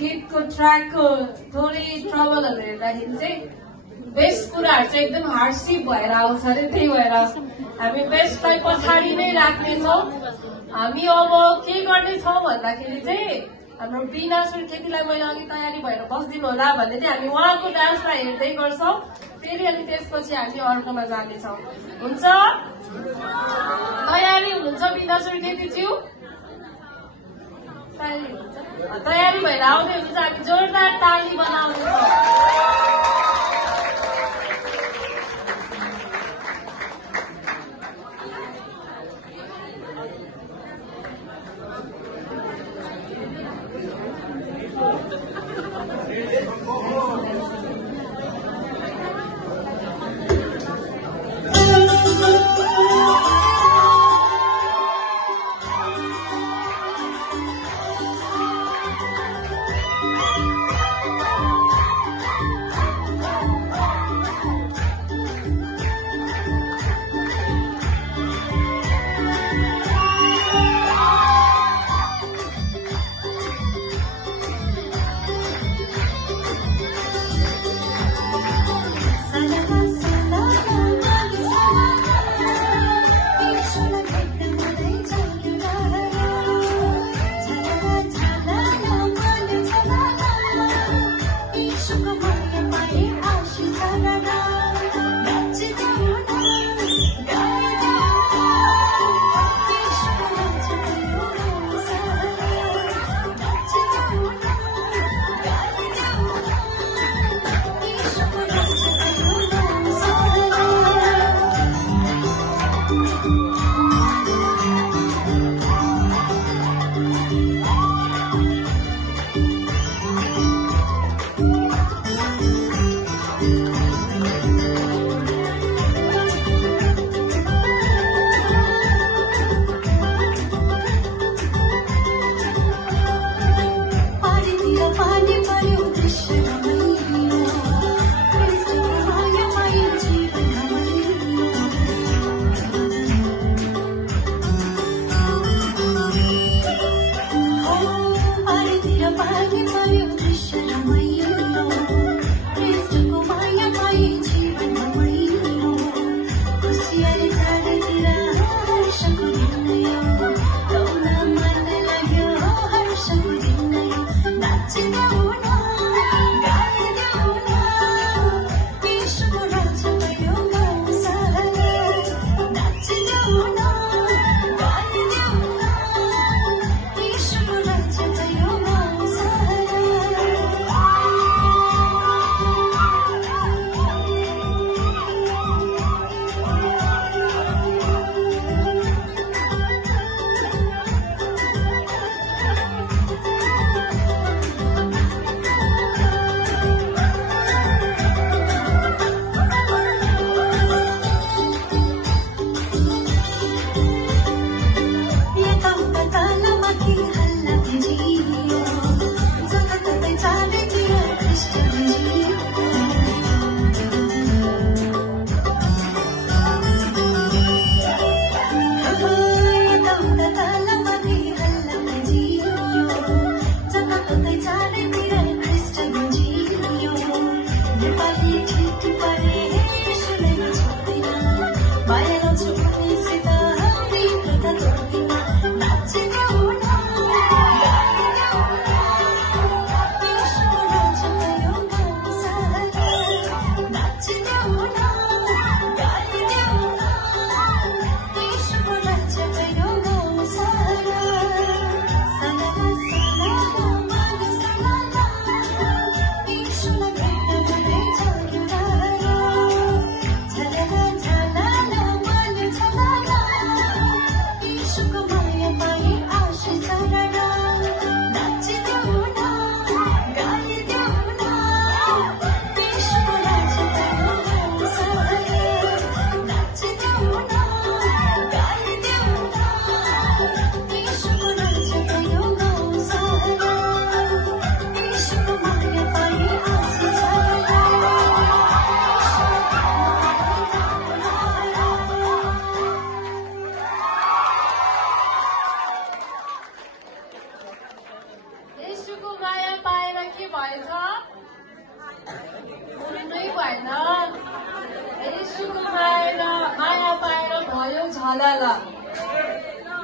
गीतको ट्र्याकको थोरै ट्रबलहरू हेर्दाखेरि चाहिँ बेस्ट कुराहरू चाहिँ एकदम हार्डसिप भएर आउँछ अरे, त्यही भएर हामी बेस्टलाई पछाडि नै राख्नेछौँ। हामी अब के गर्नेछौँ भन्दाखेरि चाहिँ हाम्रो बिनासुर केटीलाई मैले अघि तयारी भएर बस्दिनु होला भन्ने चाहिँ हामी उहाँको डान्सलाई हेर्दै गर्छौँ, फेरि अनि त्यसपछि हामी अर्कोमा जानेछौँ। हुन्छ, तयारी हुनुहुन्छ बिनासुर केटीज्यू? तयारी भएर आउँदै हुनुहुन्छ, हामी जोरदार ताली बनाउनेछौँ। भएछ सुन्नै भएन। सुकुमाएर माया पाएर भयो झलल।